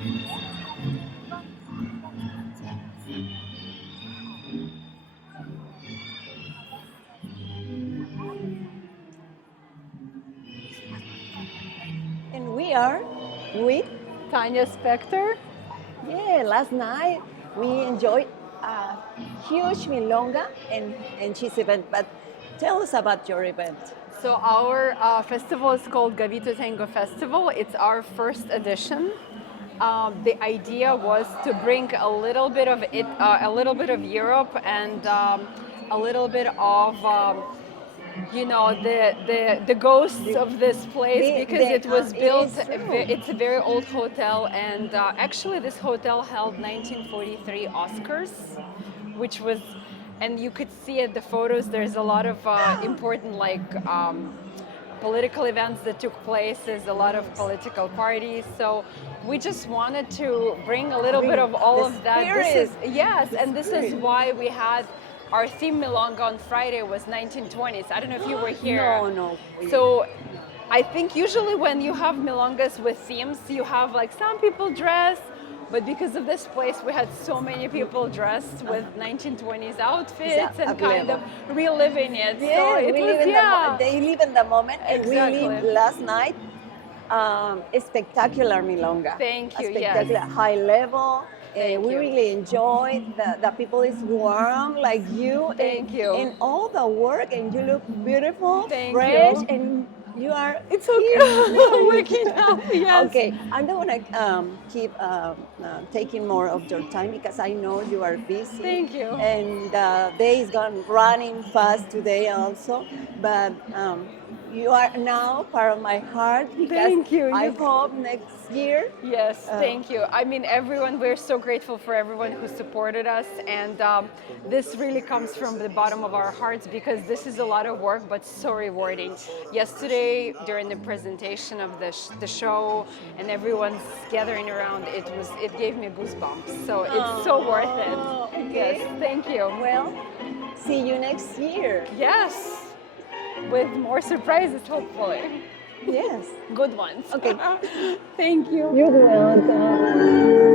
And we are with, Tanya Spector. yeah, last night we enjoyed a huge milonga and cheese event. But tell us about your event. So our festival is called Gavito Tango Festival. It's our first edition. The idea was to bring a little bit of it, a little bit of Europe, and a little bit of the ghosts of this place, because it was built. It is true. It's a very old hotel, and actually this hotel held 1943 Oscars, which was, and you could see at the photos. There's a lot of important political events that took place. There's a lot of political parties. So we just wanted to bring a little bit of all of that. This is why we had our theme milonga on Friday was 1920s. I don't know if you were here. No. So I think usually when you have milongas with themes, you have like some people dress, but because of this place, we had so many people dressed with 1920s outfits and kind of reliving it. Yeah, so it was, they live in the moment. Exactly. And we lived last night a spectacular milonga. Thank you. A spectacular high level. We really enjoyed the people is warm like you. Thank you. And all the work, and you look beautiful, fresh, and you are. It's okay. Waking up. Yes. Okay, I don't want to keep taking more of your time because I know you are busy. Thank you. And the day is gone running fast today also, but. You are now part of my heart because thank you. I hope next year. Yes, thank you. I mean, everyone, we're so grateful for everyone who supported us, and this really comes from the bottom of our hearts because this is a lot of work, but so rewarding. Yesterday, during the presentation of the show, and everyone's gathering around, it gave me goosebumps. So it's so worth it. Okay. Yes, thank you. Well, see you next year. Yes. With more surprises, hopefully. Yes. Good ones. Okay. Thank you. You're welcome.